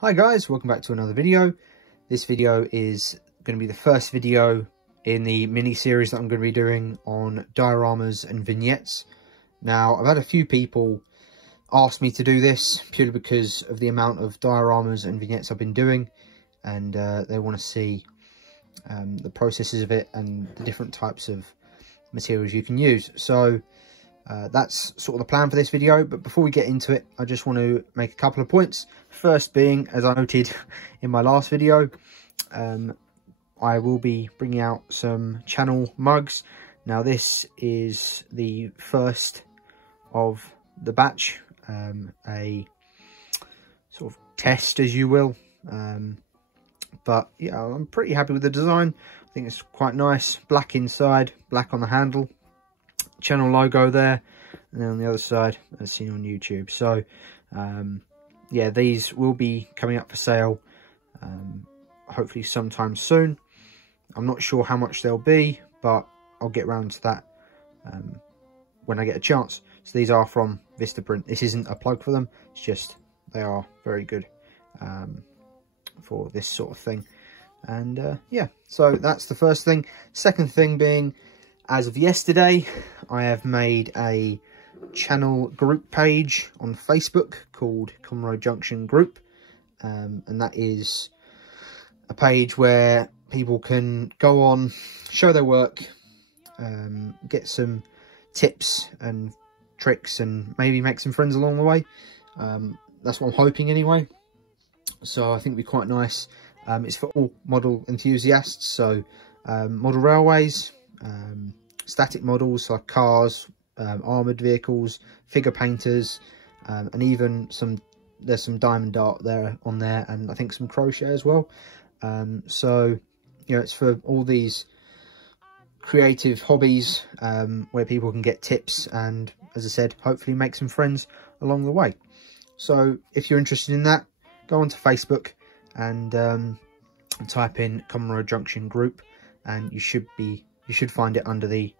Hi guys, welcome back to another video. This video is going to be the first video in the mini-series that I'm going to be doing on dioramas and vignettes. Now, I've had a few people ask me to do this purely because of the amount of dioramas and vignettes I've been doing, and they want to see the processes of it and the different types of materials you can use. So that's sort of the plan for this video, but before we get into it, I just want to make a couple of points. First being, as I noted in my last video, I will be bringing out some channel mugs. Now this is the first of the batch, a sort of test, as you will, but yeah, I'm pretty happy with the design. I think it's quite nice. Black inside, black on the handle, channel logo there, and then on the other side, as seen on YouTube. So yeah, these will be coming up for sale hopefully sometime soon. I'm not sure how much they'll be, but I'll get around to that when I get a chance. So these are from Vistaprint. This isn't a plug for them, it's just they are very good for this sort of thing. And yeah, so that's the first thing. Second thing being, as of yesterday, I have made a channel group page on Facebook called Conroe Junction Group, and that is a page where people can go on, show their work, get some tips and tricks, and maybe make some friends along the way. That's what I'm hoping anyway, so I think it'll be quite nice. It's for all model enthusiasts, so model railways, static models like cars, armoured vehicles, figure painters, and even there's some diamond art there on there, and I think some crochet as well. So you know, it's for all these creative hobbies where people can get tips and, as I said, hopefully make some friends along the way. So if you're interested in that, go onto Facebook and type in Conroe Junction Group, and you should find it under the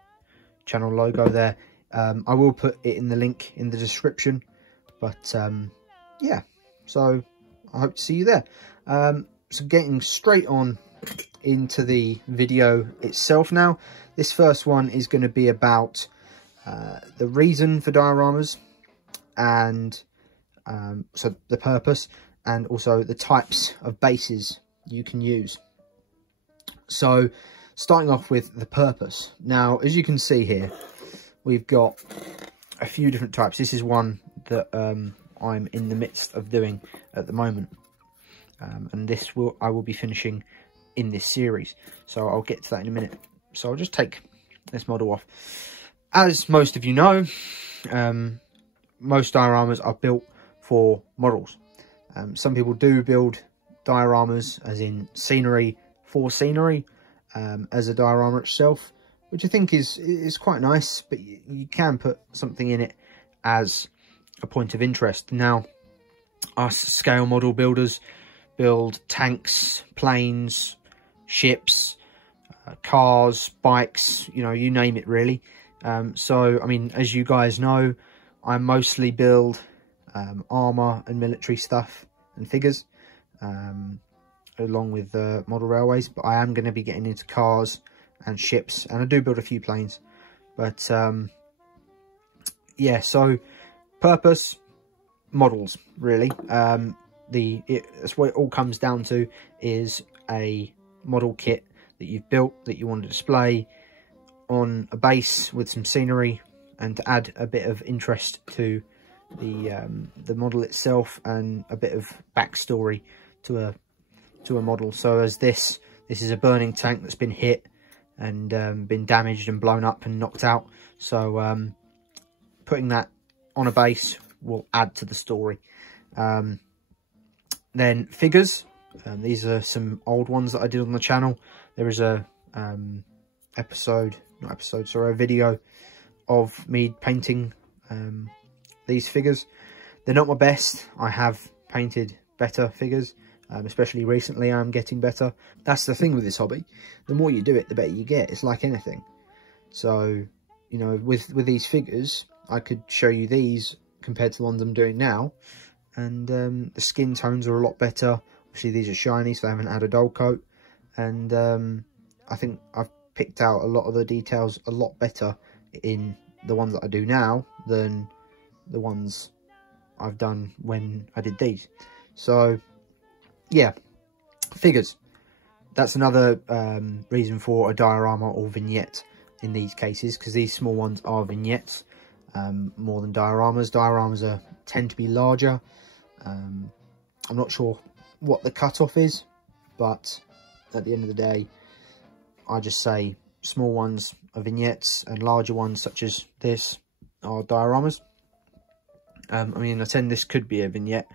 channel logo there. I will put it in the link in the description, but yeah, so I hope to see you there. So getting straight on into the video itself now. This first one is going to be about the reason for dioramas, and so the purpose, and also the types of bases you can use. So starting off with the purpose. Now, as you can see here, we've got a few different types. This is one that I'm in the midst of doing at the moment, and I will be finishing in this series, so I'll get to that in a minute. So I'll just take this model off. As most of you know, most dioramas are built for models. Some people do build dioramas as in scenery for scenery, as a diorama itself, which I think is quite nice, but you can put something in it as a point of interest. Now, us scale model builders build tanks, planes, ships, cars, bikes, you know, you name it really. So, I mean, as you guys know, I mostly build armour and military stuff and figures, along with model railways, but I am going to be getting into cars and ships, and I do build a few planes. But yeah, so purpose, models really. That's what it all comes down to, is a model kit that you've built that you want to display on a base with some scenery, and to add a bit of interest to the model itself, and a bit of backstory to a model. So as this is a burning tank that's been hit and been damaged and blown up and knocked out, so putting that on a base will add to the story. Then figures. These are some old ones that I did on the channel. There is a video of me painting these figures. They're not my best. I have painted better figures, especially recently. I'm getting better. That's the thing with this hobby. The more you do it, the better you get. It's like anything. So you know, with these figures, I could show you these compared to the ones I'm doing now, and the skin tones are a lot better. Obviously these are shiny, so they haven't had a dull coat, and I think I've picked out a lot of the details a lot better in the ones that I do now than the ones I've done when I did these. So yeah, figures. That's another reason for a diorama or vignette in these cases, because these small ones are vignettes more than dioramas. Dioramas tend to be larger. I'm not sure what the cutoff is, but at the end of the day, I just say small ones are vignettes and larger ones such as this are dioramas. I mean, this could be a vignette,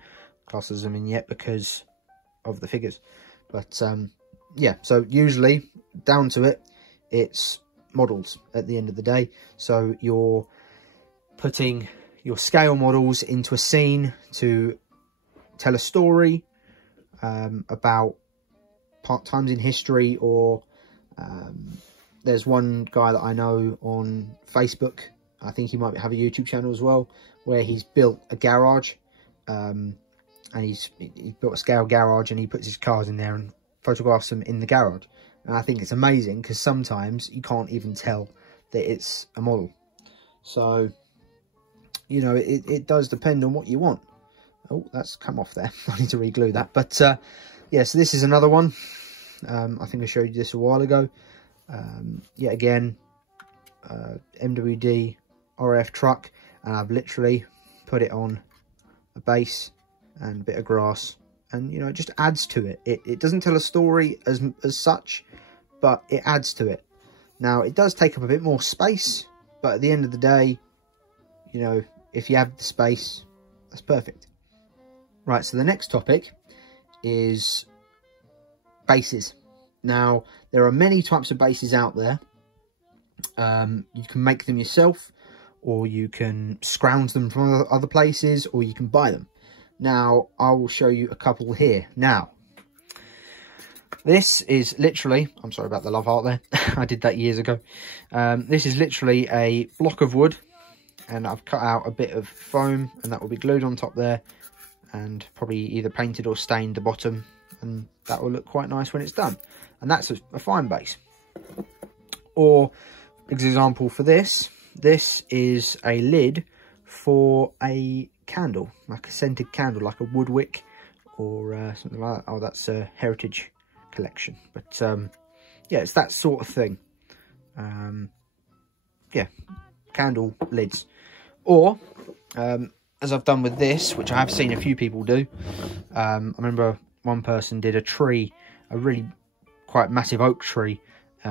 classed as a vignette because of the figures. But yeah, so usually down to it, it's models at the end of the day. So you're putting your scale models into a scene to tell a story about times in history, or there's one guy that I know on Facebook, I think he might have a YouTube channel as well, where he's built a garage, and he's built a scale garage, and he puts his cars in there and photographs them in the garage. And I think it's amazing, because sometimes you can't even tell that it's a model. So, you know, it does depend on what you want. Oh, that's come off there. I need to re-glue that. But yeah, so this is another one. I think I showed you this a while ago. Yet again, MWD RAF truck, and I've literally put it on a base and a bit of grass, and you know, it just adds to it. It doesn't tell a story as such, but it adds to it. Now, it does take up a bit more space, but at the end of the day, you know, if you have the space, that's perfect. Right, so the next topic is bases. Now, there are many types of bases out there. You can make them yourself, or you can scrounge them from other places, or you can buy them. Now, I will show you a couple here. Now, this is literally, I'm sorry about the love heart there, I did that years ago. This is literally a block of wood, and I've cut out a bit of foam, and that will be glued on top there, and probably either painted or stained the bottom, and that will look quite nice when it's done. And that's a fine base. Or, example for this is a lid for a candle, like a scented candle, like a wood wick, or something like that. Oh, that's a heritage collection. But yeah, it's that sort of thing. Yeah, candle lids. Or as I've done with this, which I have seen a few people do, I remember one person did a tree, a really quite massive oak tree,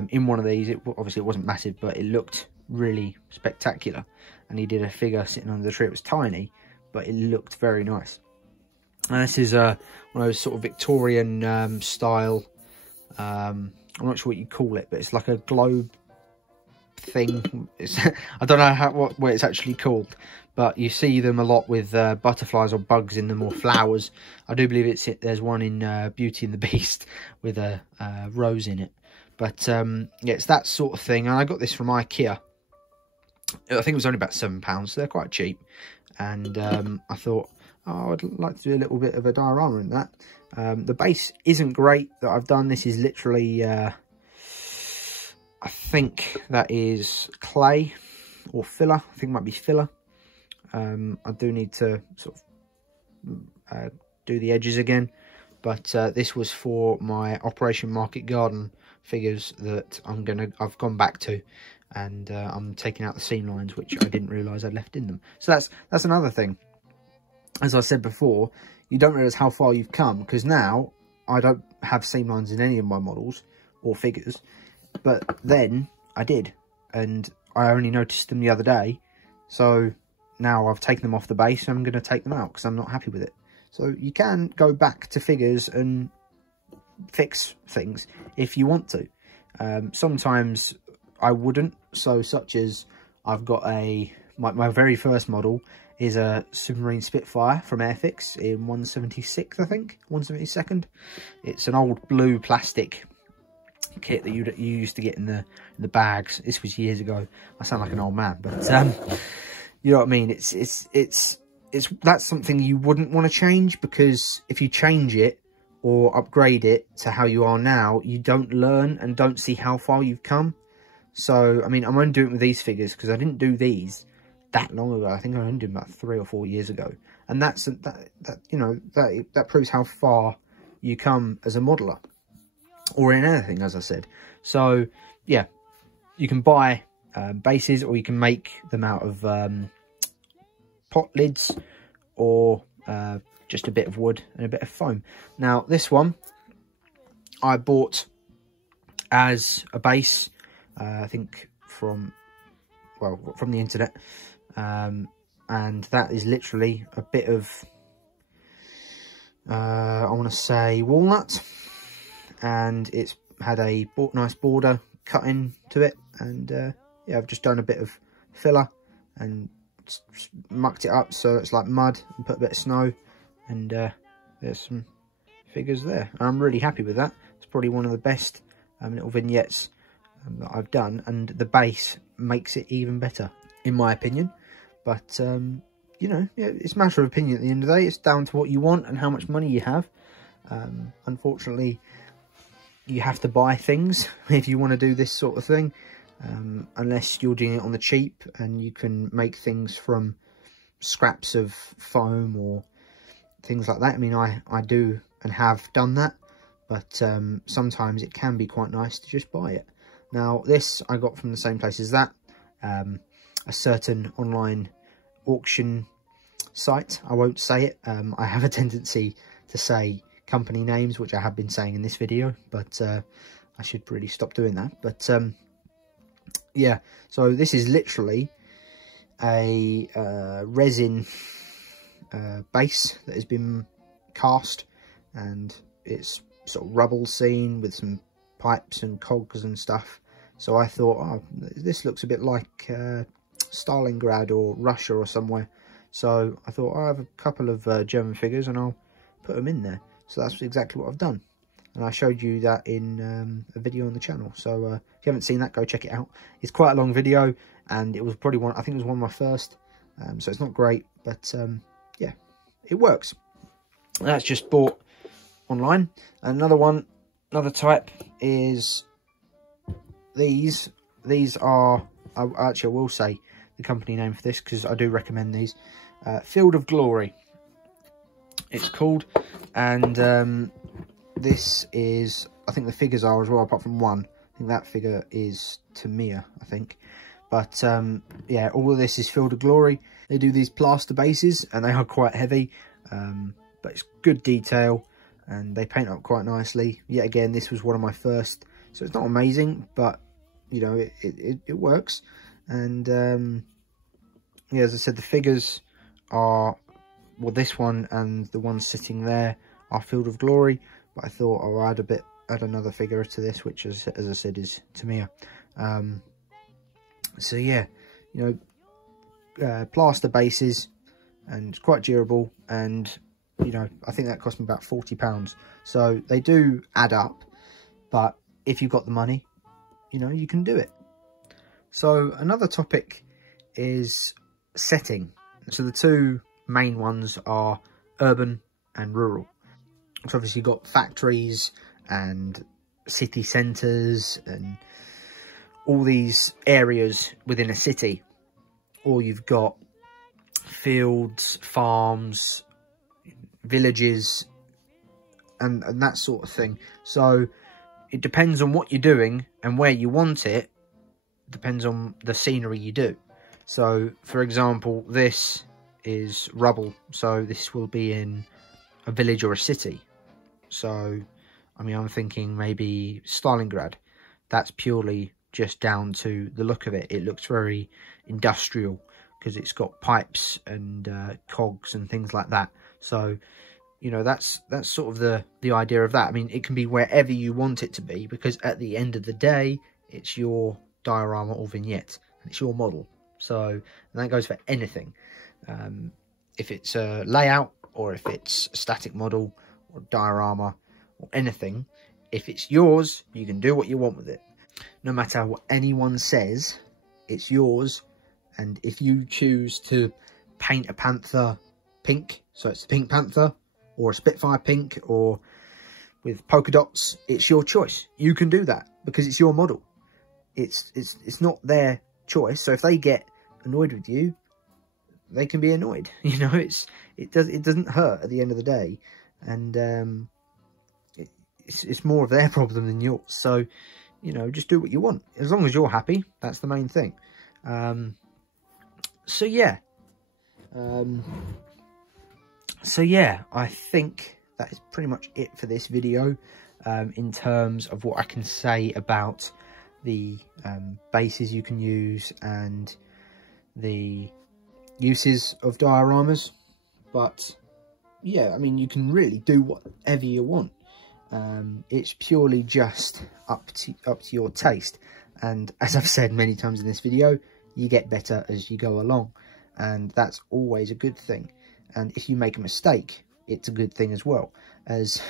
in one of these. Obviously it wasn't massive, but it looked really spectacular, and he did a figure sitting under the tree. It was tiny, but it looked very nice. And this is one of those sort of Victorian style, I'm not sure what you call it, but it's like a globe thing. I don't know what it's actually called, but you see them a lot with butterflies or bugs in them, or flowers. I do believe there's one in Beauty and the Beast with a rose in it. But yeah, it's that sort of thing. And I got this from IKEA. I think it was only about £7, so they're quite cheap. And I thought, oh, I'd like to do a little bit of a diorama in that. The base isn't great that I've done. This is literally, I think that is clay or filler. I think it might be filler. I do need to sort of do the edges again. But this was for my Operation Market Garden figures that I've gone back to, and I'm taking out the seam lines, which I didn't realise I'd left in them. So that's another thing. As I said before, you don't realise how far you've come, because now I don't have seam lines in any of my models or figures, but then I did, and I only noticed them the other day. So now I've taken them off the base, and I'm going to take them out because I'm not happy with it. So you can go back to figures and fix things if you want to. Sometimes I wouldn't. So such as I've got my very first model is a Submarine Spitfire from Airfix in 176, I think, 172nd. It's an old blue plastic kit that you used to get in the bags. This was years ago. I sound like an old man, but you know what I mean. It's that's something you wouldn't want to change, because if you change it or upgrade it to how you are now, you don't learn and don't see how far you've come. So I mean, I'm only doing it with these figures because I didn't do these that long ago. I think I only did them about 3 or 4 years ago, and that you know, that proves how far you come as a modeler, or in anything, as I said. So yeah, you can buy bases, or you can make them out of pot lids, or just a bit of wood and a bit of foam. Now this one I bought as a base, I think from the internet, and that is literally a bit of I want to say walnut, and it's had a nice border cut into it, and yeah, I've just done a bit of filler and mucked it up so it's like mud, and put a bit of snow, and there's some figures there. I'm really happy with that. It's probably one of the best little vignettes that I've done, and the base makes it even better, in my opinion. But you know, yeah, it's a matter of opinion at the end of the day. It's down to what you want and how much money you have. Unfortunately, you have to buy things if you want to do this sort of thing, unless you're doing it on the cheap and you can make things from scraps of foam or things like that. I mean, I do and have done that, but sometimes it can be quite nice to just buy it. Now this I got from the same place as that, a certain online auction site. I won't say it. I have a tendency to say company names, which I have been saying in this video, but I should really stop doing that. But yeah, so this is literally a resin base that has been cast, and it's sort of rubble scene with some pipes and cogs and stuff. So I thought, oh, this looks a bit like Stalingrad or Russia or somewhere. So I thought, I have a couple of German figures and I'll put them in there. So that's exactly what I've done, and I showed you that in a video on the channel. So if you haven't seen that, go check it out. It's quite a long video, and it was probably I think it was one of my first, so it's not great, but yeah, it works. That's just bought online. Another type is these are, actually I will say the company name for this because I do recommend these. Field of Glory it's called, and this is, I think the figures are as well, apart from one. I think that figure is Tamiya, I think. But yeah, all of this is Field of Glory. They do these plaster bases, and they are quite heavy, but it's good detail, and they paint up quite nicely. Yet again, this was one of my first, so it's not amazing, but you know, it works. And yeah, as I said, the figures are, well, this one and the one sitting there are Field of Glory, but I thought I'll add another figure to this, which is, as I said, is Tamiya. So yeah, you know, plaster bases, and it's quite durable, and you know, I think that cost me about £40. So they do add up, but if you've got the money, you know, you can do it. So another topic is setting. So the two main ones are urban and rural. So obviously you've got factories and city centres and all these areas within a city, or you've got fields, farms, villages, and that sort of thing. So it depends on what you're doing and where you want it. Depends on the scenery you do. So for example, this is rubble, so this will be in a village or a city. So I mean, I'm thinking maybe Stalingrad. That's purely just down to the look of it. It looks very industrial because it's got pipes and cogs and things like that. So you know, that's sort of the idea of that. I mean, it can be wherever you want it to be, because at the end of the day, it's your diorama or vignette, and it's your model. So, and that goes for anything. If it's a layout, or if it's a static model or diorama or anything, if it's yours, you can do what you want with it. No matter what anyone says, it's yours. And if you choose to paint a panther pink, so it's a pink panther, or a Spitfire pink, or with polka dots, it's your choice. You can do that because it's your model. It's not their choice. So if they get annoyed with you, they can be annoyed. You know, it doesn't hurt at the end of the day, and it's more of their problem than yours. So, you know, just do what you want as long as you're happy. That's the main thing. So yeah, I think that is pretty much it for this video, in terms of what I can say about the bases you can use and the uses of dioramas. But yeah, I mean, you can really do whatever you want. It's purely just up to your taste, and as I've said many times in this video, you get better as you go along, and that's always a good thing. And if you make a mistake, it's a good thing as well. As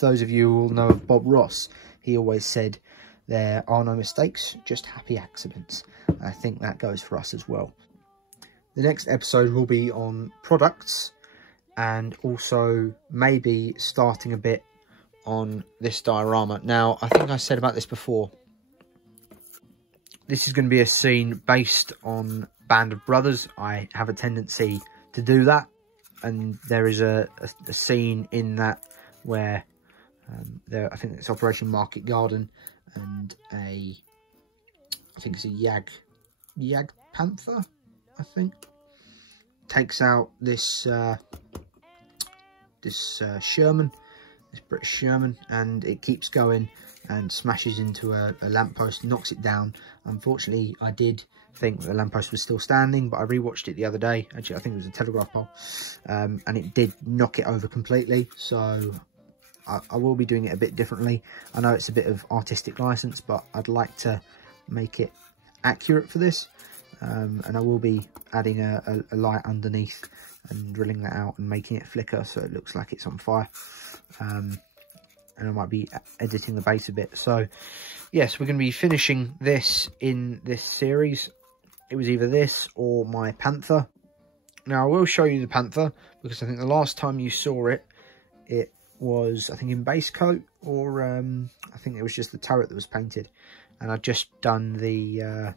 those of you who all know of Bob Ross, he always said, there are no mistakes, just happy accidents. I think that goes for us as well. The next episode will be on products, and also maybe starting a bit on this diorama. Now, I think I said about this before. This is going to be a scene based on Band of Brothers. I have a tendency to do that, and there is a scene in that where I think it's Operation Market Garden, and I think it's a Yag Panther, I think, takes out this Sherman, this British Sherman, and it keeps going and smashes into a lamppost, knocks it down. Unfortunately, I did think the lamppost was still standing, but I rewatched it the other day. Actually, I think it was a telegraph pole, and it did knock it over completely. So I will be doing it a bit differently. I know it's a bit of artistic license, but I'd like to make it accurate for this, and I will be adding a light underneath and drilling that out and making it flicker so it looks like it's on fire. And I might be editing the base a bit. So yes, we're going to be finishing this in this series. It was either this or my Panther. Now, I will show you the Panther, because I think the last time you saw it, it was, I think, in base coat, or I think it was just the turret that was painted. And I'd just done the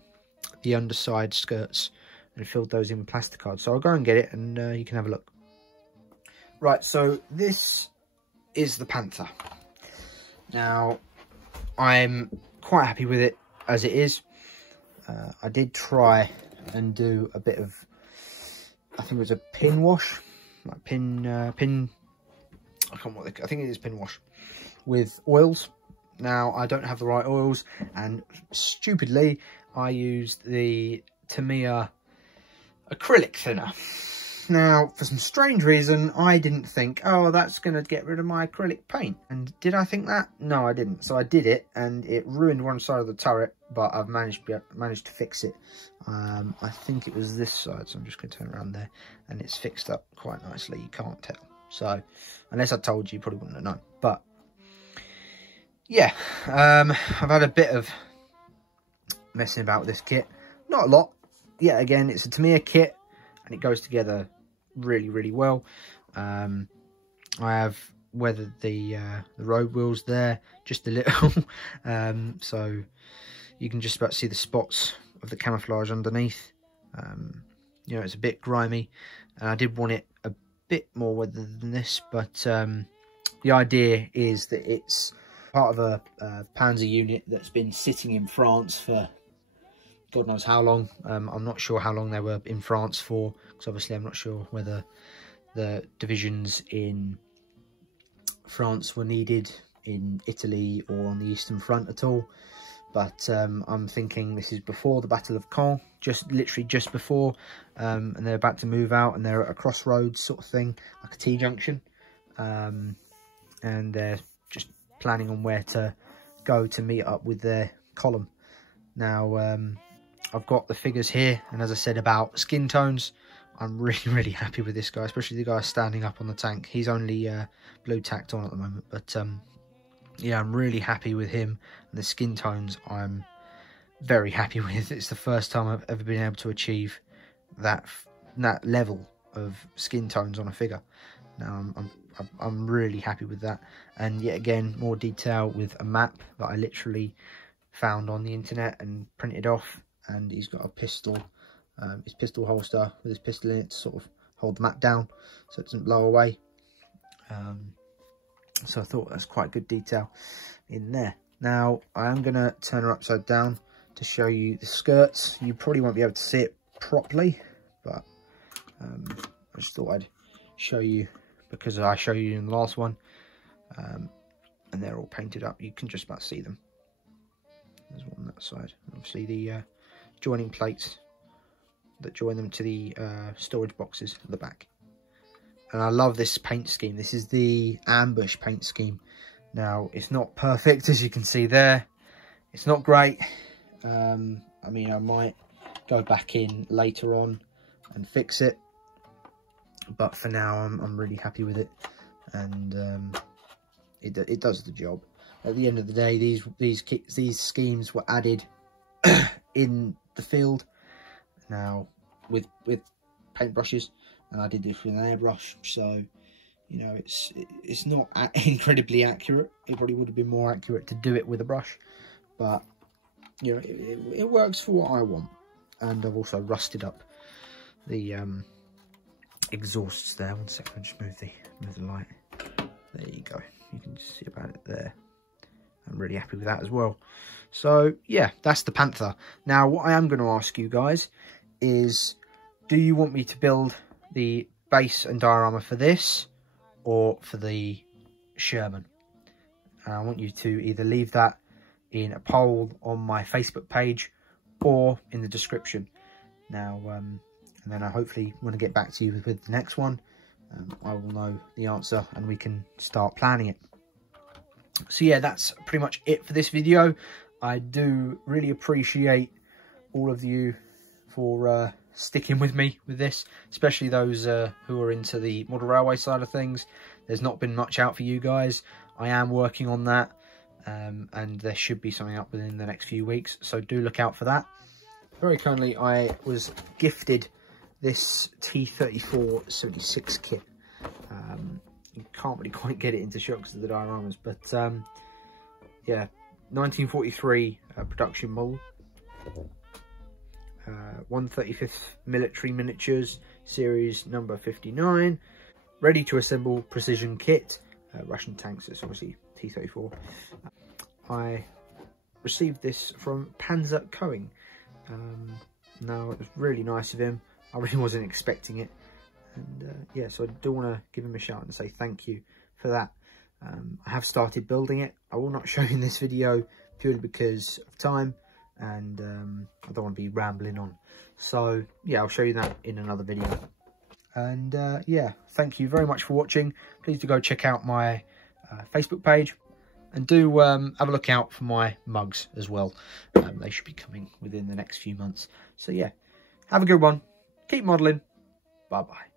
underside skirts and filled those in with plasticard. So I'll go and get it, and you can have a look. Right, so this is the Panther. Now, I'm quite happy with it as it is. I did try and do a bit of, I think it was a pin wash, like pin, I can't remember what I think it is pin wash, with oils. Now, I don't have the right oils, and stupidly, I used the Tamiya acrylic thinner. Now, for some strange reason, I didn't think, oh, that's going to get rid of my acrylic paint. And did I think that? No, I didn't. So I did it, and it ruined one side of the turret, but I've managed to fix it. I think it was this side, so I'm just going to turn around there, and it's fixed up quite nicely. You can't tell. So, unless I told you, you probably wouldn't have known. But, yeah, I've had a bit of messing about with this kit. Not a lot. Yet again, it's a Tamiya kit, and it goes together really, really well. I have weathered the road wheels there just a little, so you can just about see the spots of the camouflage underneath. You know, it's a bit grimy, and I did want it a bit more weathered than this, but the idea is that it's part of a Panzer unit that's been sitting in France for God knows how long. I'm not sure how long they were in France for, because obviously I'm not sure whether the divisions in France were needed in Italy or on the Eastern Front at all. But I'm thinking this is before the Battle of Caen, literally just before, and they're about to move out, and they're at a crossroads sort of thing, like a T-junction, and they're just planning on where to go to meet up with their column. Now, I've got the figures here, and as I said about skin tones, I'm really, really happy with this guy, especially the guy standing up on the tank. He's only blue tacked on at the moment, but yeah, I'm really happy with him, and the skin tones I'm very happy with. It's the first time I've ever been able to achieve that level of skin tones on a figure. Now I'm really happy with that, and yet again more detail with a map that I literally found on the internet and printed off. And he's got a pistol, his pistol holster with his pistol in it to sort of hold the map down so it doesn't blow away. So I thought that's quite good detail in there. Now I am going to turn her upside down to show you the skirts. You probably won't be able to see it properly, but I just thought I'd show you, because I showed you in the last one, and they're all painted up. You can just about see them. There's one on that side. Obviously the joining plates that join them to the storage boxes at the back. And I love this paint scheme. This is the ambush paint scheme. Now, it's not perfect, as you can see there. It's not great. I mean, I might go back in later on and fix it, but for now I'm really happy with it, and it does the job. At the end of the day, these schemes were added in the field now with paintbrushes, and I did this with an airbrush, so you know it's not incredibly accurate. It probably would have been more accurate to do it with a brush, but you know it works for what I want. And I've also rusted up the exhausts there. One second, I'll just move the light. There you go. You can see about it there. I'm really happy with that as well. So yeah, that's the Panther. Now what I am going to ask you guys is, do you want me to build the base and diorama for this or for the Sherman? And I want you to either leave that in a poll on my Facebook page or in the description. Now and then I hopefully want to get back to you with the next one. I will know the answer and we can start planning it. So yeah, that's pretty much it for this video. I do really appreciate all of you for sticking with me with this, especially those who are into the model railway side of things. There's not been much out for you guys. I am working on that, and there should be something up within the next few weeks, so do look out for that. Very kindly, I was gifted this T3476 kit. You can't really quite get it into shot because of the dioramas, but yeah, 1943 production model, 1/35th military miniatures, series number 59, ready to assemble precision kit, Russian tanks. It's obviously T34. I received this from Panzer Coing. Now, it was really nice of him. I really wasn't expecting it, and yeah, so I do want to give him a shout and say thank you for that. I have started building it. I will not show you in this video purely because of time, and I don't want to be rambling on. So yeah, I'll show you that in another video. And yeah, thank you very much for watching. Please do go check out my Facebook page, and do have a look out for my mugs as well. They should be coming within the next few months. So yeah, have a good one. Keep modelling. Bye-bye.